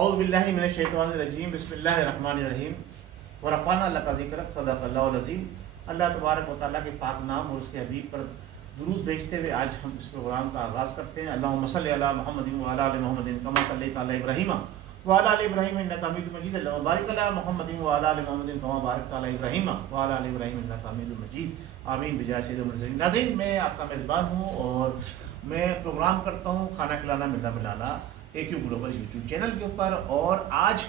औज़ु बिल्लाहि मिनश शैतानिर रजीम बिस्मिल्लाहिर रहमानिर रहीम व रफ़अना लका ज़िक्रक सदक़ल्लाहुल अज़ीम। अल्लाह तबारक व तआला के पाक नाम और उसके हबीब पर दुरूद भेजते हुए आज हम इस प्रोग्राम का आगाज़ करते हैं। अल्लाहुम्मा सल्लि अला मुहम्मदिन व अला आलि मुहम्मदिन कमा सल्लैता अला इब्राहीम व अला आलि इब्राहीम इन्नका हमीदुम मजीद। अल्लाहुम्मा बारिक अला मुहम्मदिन व अला आलि मुहम्मदिन कमा बारकता अला इब्राहीम व अला आलि इब्राहीम इन्नका हमीदुम मजीद। आमीन बिजाह सय्यिदिल मुरसलीन। नाज़रीन, मैं आपका मेज़बान हूँ और मैं प्रोग्राम करता हूँ खाना खिलाना मिलना मिलाना AQ ग्लोबल यूट्यूब चैनल के ऊपर। और आज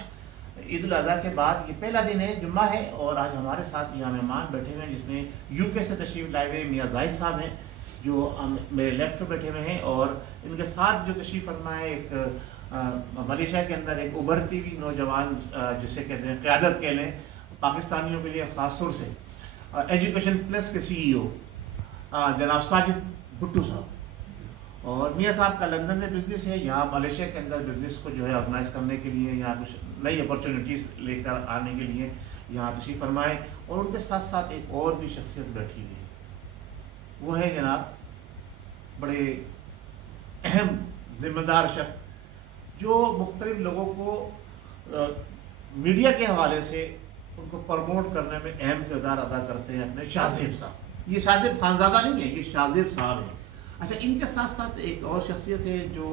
ईद उल अज़हा के बाद ये पहला दिन है, जुम्मा है, और आज हमारे साथ यहाँ मेहमान बैठे हुए हैं जिसमें UK से तशरीफ़ लाए हुए मियाँ जाहिद साहब हैं जो मेरे लेफ्ट पे बैठे हुए हैं, और इनके साथ जो तशरीफ़ फरमा है एक मलेशिया के अंदर एक उभरती हुई नौजवान जिसे कहते हैं क़यादत कह लें पाकिस्तानियों के लिए ख़ास तौर से एजुकेशन प्लस के CEO जनाब साजिद भुट्टो साहब। और मियाँ साहब का लंदन में बिज़नेस है, यहाँ मलेशिया के अंदर बिज़नेस को जो है ऑर्गेनाइज़ करने के लिए, यहाँ कुछ नई अपॉर्चुनिटीज़ लेकर आने के लिए यहाँ तशरीफ़ फरमाए। और उनके साथ साथ एक और भी शख्सियत बैठी हुई है, वो है जनाब बड़े अहम ज़िम्मेदार शख्स जो मुख्तलिफ लोगों को मीडिया के हवाले से उनको प्रमोट करने में अहम किरदार अदा करते हैं, अपने शाहज़ेब साहब। ये शाहज़ेब खानज़ादा नहीं है, ये शाहज़ेब साहब हैं। अच्छा, इनके साथ साथ एक और शख्सियत है जो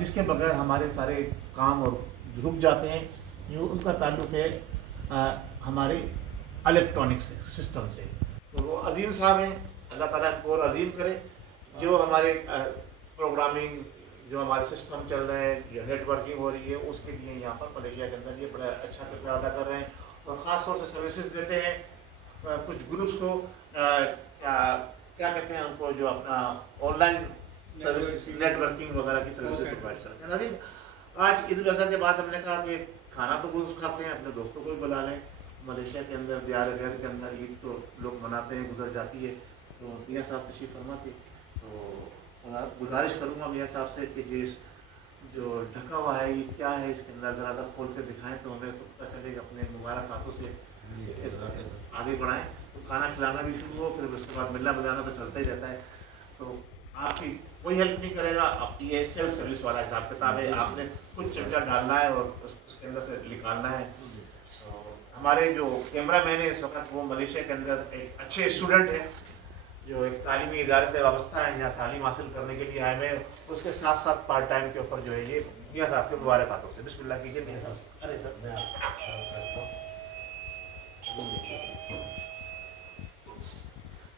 जिसके बगैर हमारे सारे काम और रुक जाते हैं, जो उनका ताल्लुक़ है हमारे इलेक्ट्रॉनिक सिस्टम से। तो वो अज़ीम साहब हैं, अल्लाह ताला इनको और अज़ीम करे, जो हमारे प्रोग्रामिंग जो हमारे सिस्टम चल रहे हैं या नेटवर्किंग हो रही है उसके लिए यहाँ पर मलेशिया के अंदर ये बड़ा अच्छा किरदार अदा कर रहे हैं और ख़ास तौर से सर्विसेज देते हैं कुछ ग्रुप्स को क्या कहते हैं उनको, जो अपना ऑनलाइन सर्विस नेटवर्किंग वगैरह की सर्विसेज प्रोवाइड करते हैं। नाज़रीन, आज ईद उल अज़हा के बाद हमने कहा कि खाना तो कुछ खाते हैं, अपने दोस्तों को भी बुला लें। मलेशिया के अंदर दियार गैर के अंदर ईद तो लोग मनाते हैं, गुजर जाती है। तो मियाँ साहब तशरीफ़ फरमा थे, तो गुजारिश करूँगा मियाँ साहब से कि जो ढका हुआ है ये क्या है, इसके अंदर ज़रा सा खोल कर दिखाएँ तो हमें तो पता चलेगा, अपने मुबारक हाथों से आगे बढ़ाएँ। तो खाना खिलाना भी शुरू हो, फिर उसके बाद मिलना मिलाना तो चलता ही रहता है। तो आपकी कोई हेल्प नहीं करेगा, अब ये सेल्फ सर्विस वाला हिसाब किताब है, आपने कुछ चमचा डालना है और उसके अंदर से निकालना है। तो हमारे जो कैमरा मैन है इस वक्त वो मलेशिया के अंदर एक अच्छे स्टूडेंट है जो एक तालीमी इदारे से वाबस्ता है, यहाँ तालीम हासिल करने के लिए आए हुए हैं, उसके साथ साथ पार्ट टाइम के ऊपर जो है ये मियाँ साहब के मुबारक हाथों से बिस्मिल्लाह कीजिए मियाँ साहब। अरे सर मैं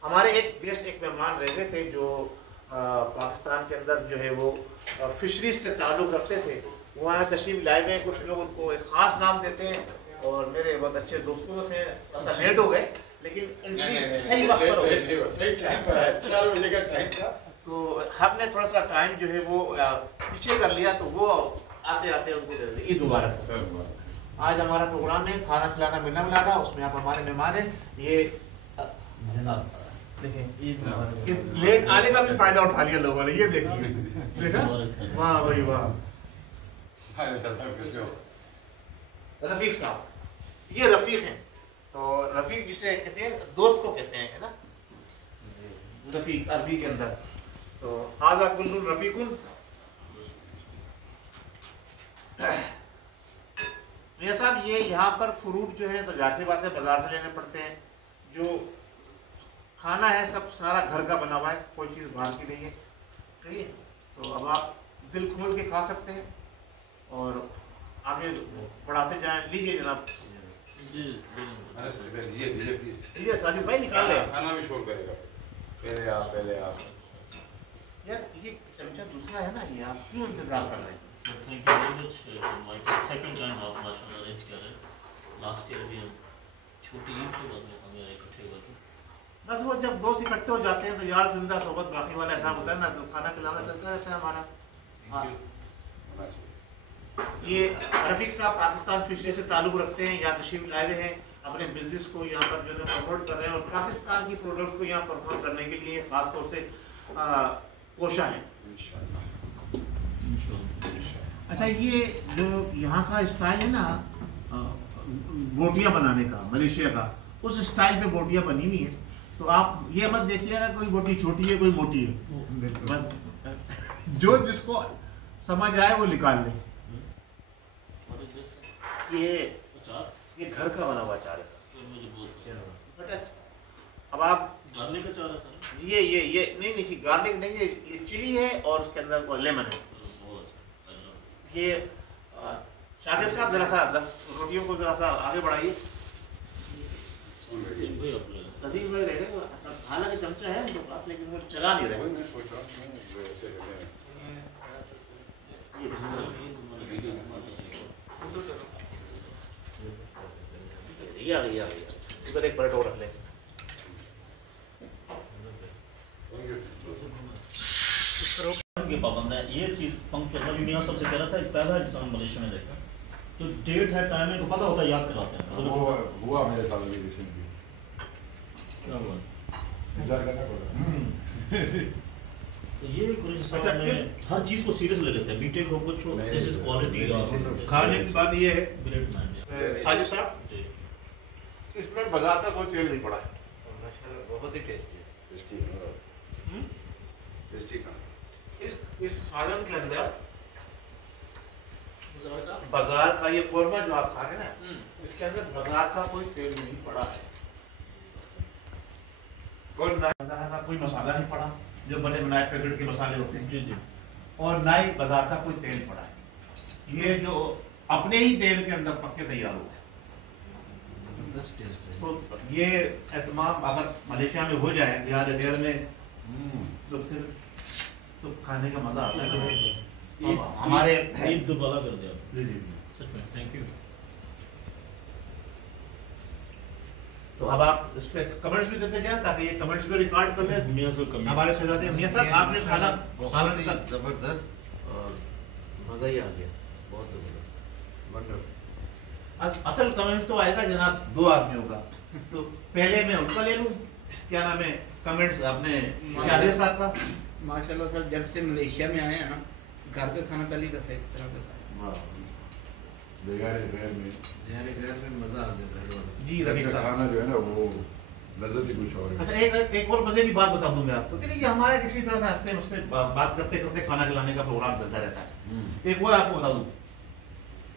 हमारे एक गेस्ट एक मेहमान रह गए थे जो पाकिस्तान के अंदर जो है वो फिशरीज से ताल्लुक़ रखते थे, वो यहाँ तशरीफ़ लाए गए। कुछ लोग उनको एक ख़ास नाम देते हैं और मेरे बहुत अच्छे दोस्तों से ऐसा लेट हो गए, लेकिन सही वक्त पर हो गए, सही टाइम पर 4 बजे का टाइम था, तो हमने थोड़ा सा टाइम जो है वो पीछे कर लिया, तो वो आते आते उनको ईद मुबारक। आज हमारा प्रोग्राम है खाना खिलाना मिलना मिलाना, उसमें आप हमारे मेहमान हैं। ये देखें लेट आने का भी फायदा उठा लिया लोगों ने, ये देखिए, देखा, वाह भाई वाह। रफीक साहब, ये रफीक हैं, तो रफीक जिसे कहते हैं दोस्त को कहते हैं, है ना, रफीक अरबी के अंदर। तो हाजा कुल्लुन रफीकुन। मियाँ साहब, ये यहाँ पर फ्रूट जो है तो जाहिर सी बात है बाजार से लेने पड़ते हैं, जो खाना है सब सारा घर का बना हुआ है, कोई चीज़ बाहर की नहीं है, ठीक है। तो अब आप दिल खोल के खा सकते हैं और आगे बढ़ाते जाएं। लीजिए जनाब, लीजिए साजिद भाई निकाल ले, खाना भी शोर करेगा। पहले आप यार ये चमचा दूसरा है ना, ये आप क्यों इंतजार कर रहे हैं? Thank you very much. Second time आप माशाल्लाह अरेंज कर रहे हैं। लास्ट ईयर भी हम छोटी ईद के बाद में हमें इकट्ठे हुए थे। बस वो जब दोस्त इकट्ठे हो जाते हैं तो यार जिंदा सोबत बाकी वाला हिसाब होता है ना, तो खाना खिलाना चलता रहता है हमारा। ये रफीक साहब पाकिस्तान फिशरी से ताल्लुक़ रखते हैं, यहाँ तशरीफ़ लाए हुए हैं, अपने बिजनेस को यहाँ पर जो है प्रमोट कर रहे हैं और पाकिस्तान की प्रोडक्ट को यहाँ प्रमोट करने के लिए ख़ास तौर से कोशा है। अच्छा, ये जो यहाँ का स्टाइल है ना बोटियाँ बनाने का, मलेशिया का, उस स्टाइल पे बोटियाँ बनी हुई हैं। तो आप ये मत देखिएगा कोई बोटी छोटी है कोई मोटी है, जो जिसको समझ आए वो निकाल ले। ये घर का बना हुआ अचार है सर। मुझे बहुत पता है? अब आप गार्लिक अचार है सर। ये नहीं गार्लिक नहीं है, ये चिली है और उसके अंदर वो लेमन है। बहुत अच्छा। ये शाकिब साहब जरा सा 10 रोटियों को जरा सा आगे बढ़ाइए। नजीम भाई रह रहे, हालांकि चमचा है उनके पास लेकिन वो चला नहीं रहे। मैं सोच रहा हूँ वैसे ये आ गया इधर एक पलट और रख लें। के पाबंद है ये चीज पंक्चुअल है। दुनिया सबसे पहला था पहला इंसान मलेशिया में देखा जो डेट है टाइमिंग को पता होता है, याद कराते हैं। वो हुआ मेरे साथ भी रिसेंटली। क्या हुआ? इंतजार करना पड़ा। तो ये कुछ साहब ने हर चीज को सीरियस ले लेते हैं, बीटेक हो कुछ हो, दिस इज क्वालिटी। खाने की बात ये है ग्रेट मैन साजिद साहब, इसमें बाजार का कोई तेल नहीं पड़ा है। माशाल्लाह बहुत ही टेस्टी है। टेस्टी खाना। इस सालन के अंदर बाजार का ये कोरमा जो आप खा रहे हैं ना, इसके अंदर बाजार का कोई तेल नहीं पड़ा है और ना बाजार का कोई मसाला नहीं पड़ा जो बने बनाए पैकेट के मसाले होते हैं। जी और ना ही बाजार का कोई तेल पड़ा है, ये जो अपने ही तेल के अंदर पक्के तैयार हुआ है। जबरदस्त टेस्ट है। तो ये एहतमाम अगर मलेशिया में हो जाए, बिहार वगैरह में, तो फिर तो खाने का मजा आता है। हमारे ईद दुबारा कर दिया जी जी सच में, थैंक यू। तो अब आप इस पे कमेंट्स भी देते जाएं ताकि ये कमेंट्स भी रिकॉर्ड कर ले मियां से कमेंट हमारे शहजादे मियां साहब। आपने खाना बहुत सालन ही का जबरदस्त और मजा ही आ गया, बहुत जबरदस्त, वंडरफुल। असल कमेंट तो आएगा जनाब 2 आदमियों का, तो पहले मैं उनका ले लूं, क्या नाम है कमेंट्स अपने शाहजादे साहब का। माशाल्लाह सर, जब से मलेशिया में आए हैं ना, घर का खाना पहले दफा इस तरह का खाया। जहरे घर में मजा आ गया, घर वाला। जी रवि का साहब, खाना जो है ना वो लज्जत ही कुछ और है। अच्छा एक और मजे की बात बता दूं मैं आपको कि ये हमारे किसी तरह से हंसते हंसते बात करते करते खाना खिलाने का प्रोग्राम चलता रहता है। एक और आपको बता दूं,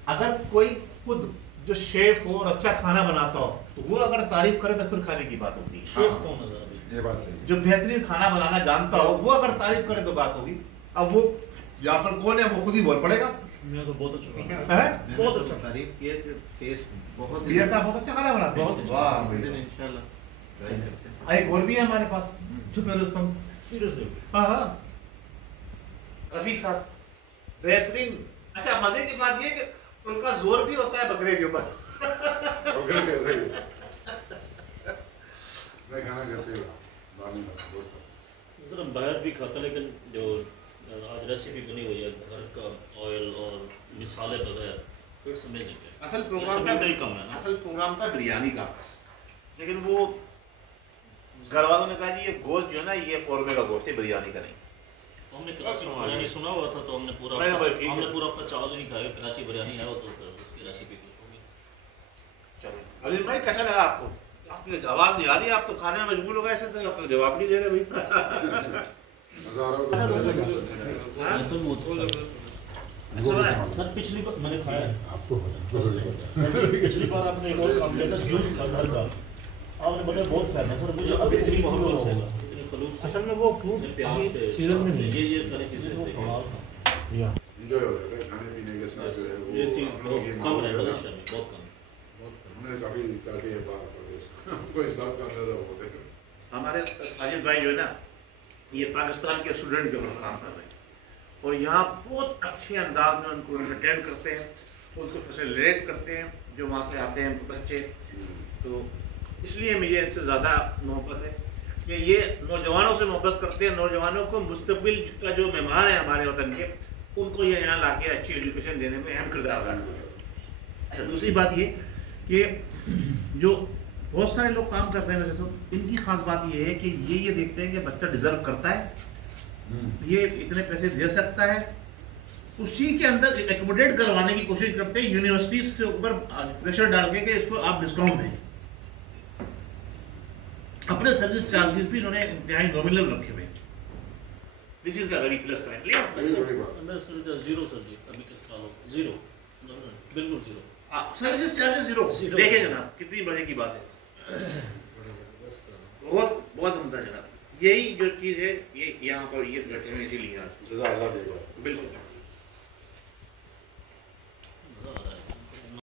अगर कोई खुद जो शेफ हो और अच्छा खाना बनाता हो तो वो अगर तारीफ करे तो फिर खाने की बात होती है। शेफ कौन है अभी? ये बात सही है। जो बेहतरीन खाना बनाना जानता हो वो अगर तारीफ करे तो बात होगी। अब वो यहाँ पर कौन है वो खुद ही बोल पड़ेगा। मैं तो बहुत अच्छा बना। है मैंने बहुत तो अच्छा। तारीफ किया कि टेस्ट बहुत भैया साहब बहुत अच्छा खाना बनाते बहुत हैं। अच्छा। वाह इस भैया। दिन इंशाल्लाह ट्राई करते हैं। एक और भी है हमारे पास छुपे रुस्तम। सीरियसली हाँ हाँ रफीक साहब बेहतरीन। अच्छा मजे की बात ये कि उनका जोर भी होता है बकरे के ऊपर। ओके कर रही है। मैं खाना करते हुए बाहर नहीं खाता, बहुत खाता। सर हम बाहर भी खाते हैं, लेकिन जो आज रेसिपी बनी हुई है घर का ऑयल और मिसाले बगैर इट्स अमेजिंग है। असल प्रोग्राम का ही कम है ना। असल प्रोग्राम था बिरयानी का, लेकिन वो घर वालों ने कहा जी ये गोश्त जो है ना ये कौरमे का गोश्त है, बिरयानी का नहीं। हमने कराची में बिरयानी सुना हुआ था तो हमने पूरा नहीं, भाई, ठीक है। हमने पूरा हफ्ता चावल ही नहीं खाया। कराची बिरयानी है वो तो फिर उसकी रेसिपी कुछ होगी। चलो अजीम भाई कैसा लगा आपको? आपकी आवाज नहीं आ रही, आप तो खाने में मशगूल हो गए ऐसे, तो आपको जवाब नहीं दे रहे भाई। मजा आ रहा हाँ? तो वो अच्छा बना है? सर पिछली बार मैंने खाया है। आपको पिछली बार आपने एक और काम किया था जूस था घर का, आपने बताया बहुत फायदा। सर मुझे अभी इतनी खलूस है, इतनी खलूस है। असल में वो फ्रूट प्याज से सीजन में नहीं है। ये सारी चीजें देखिए एंजॉय हो जाता है खाने पीने के साथ जो है वो ये चीज हम लोग बहुत ये कम माहौल है है ना, मलेशिया में, बहुत कम। हमने काफी काटे हैं बाहर प्रदेश हमको इस बात का अंदाजा होता है। हमारे साजिद भाई जो है ना ये पाकिस्तान के स्टूडेंट के ऊपर काम कर रहे हैं और यहाँ बहुत अच्छे अंदाज में उनको एंटरटेन करते हैं, उनको फैसिलिटेट करते हैं जो वहाँ से आते हैं बच्चे। तो इसलिए मुझे इनसे ज़्यादा मोहब्बत है कि ये नौजवानों से मोहब्बत करते हैं, नौजवानों को मुस्तकबिल का जो मेहमान है हमारे वतन के उनको ये यहाँ ला के अच्छी एजुकेशन देने में अहम किरदार अदा करते हैं। दूसरी बात ये कि जो बहुत सारे लोग काम कर रहे हैं तो इनकी खास बात ये है कि ये देखते हैं कि बच्चा डिजर्व करता है, ये इतने पैसे दे सकता है, उसी के अंदर एकोमोडेट करवाने की कोशिश करते हैं यूनिवर्सिटीज के ऊपर प्रेशर डाल के कि इसको आप डिस्काउंट दें। अपने सर्विस चार्जेस भी इन्होंने इंतहाई नॉमिनल रखे हुए हैं। This is the very plus point. बड़ी बात। मैं सर जीरो सर जी अभी तक सालों जीरो बिल्कुल जीरो। Service charges zero. देखें जनाब कितनी मजे की बात है, बहुत बहुत उम्दा जनाब। यही जो चीज़ है ये यहाँ पर ये बैठे हुए इसीलिए आज जज़ा अल्लाह देगा। बिल्कुल।